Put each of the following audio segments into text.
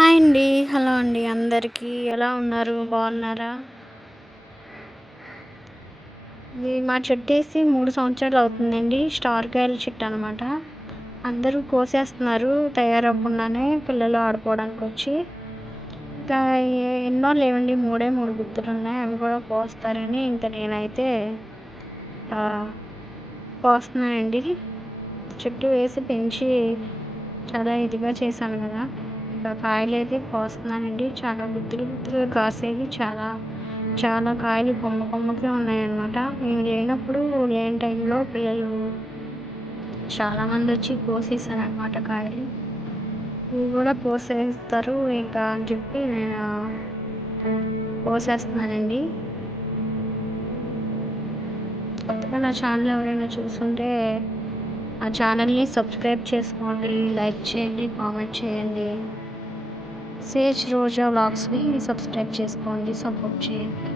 Hi అండి. Hello అండి అందరికీ. ఎలా ఉన్నారు? బాగున్నారా? ఇది మా చెట్టేసి 3 సంవత్సరాలు అవుతుందండి. స్టార్ కాయల చెట్టు అనమాట. అందరూ కోసేస్తున్నారు తయారవ్వకుండానే పిల్లలు ఆడుకోవడానికొచ్చి. ఇంకా ఎన్నో లేవండి. 3 గుత్తులున్నాయి. అవి కూడా కోస్తారని నేనైతే కోస్తున్నానండి. చెట్టు వేసి పెంచి చాలా ఇదిగా చేశాను కదా! ఇంకా కాయలైతే కోస్తున్నానండి. చాలా గుత్తులుగా కాసేవి. చాలా చాలా కాయలు కొమ్మకే ఉన్నాయన్నమాట. నేను లేని టైంలో పిల్లలు చాలామంది వచ్చి కోసేసారనమాట కాయలు. ఇవి కూడా కోసేస్తారు ఇంకా అని చెప్పి నేను కోసేస్తున్నానండి. కొత్తగా నా ఛానల్ ఎవరైనా చూస్తుంటే ఆ ఛానల్ని సబ్స్క్రైబ్ చేసుకోండి, లైక్ చేయండి, కామెంట్ చేయండి. సేజ్ రోజా వ్లాగ్స్ని సబ్స్క్రైబ్ చేసుకోండి, సపోర్ట్ చేయండి.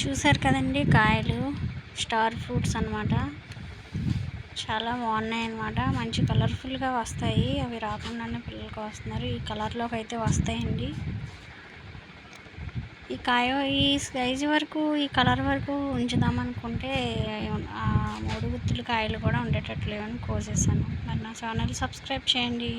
చూసారు కదండి కాయలు, స్టార్ ఫ్రూట్స్ అన్నమాట. చాలా బాగున్నాయి అన్నమాట. మంచి కలర్ఫుల్గా వస్తాయి. అవి రాకుండానే పిల్లలకి వస్తున్నారు. ఈ కలర్లోకి అయితే వస్తాయండి. ఈ సైజు వరకు, ఈ కలర్ వరకు ఉంచుదామనుకుంటే 3 గుత్తులు కాయలు కూడా ఉండేటట్లు లేవని కోసేసాను. మరి నా ఛానల్ సబ్స్క్రైబ్ చేయండి.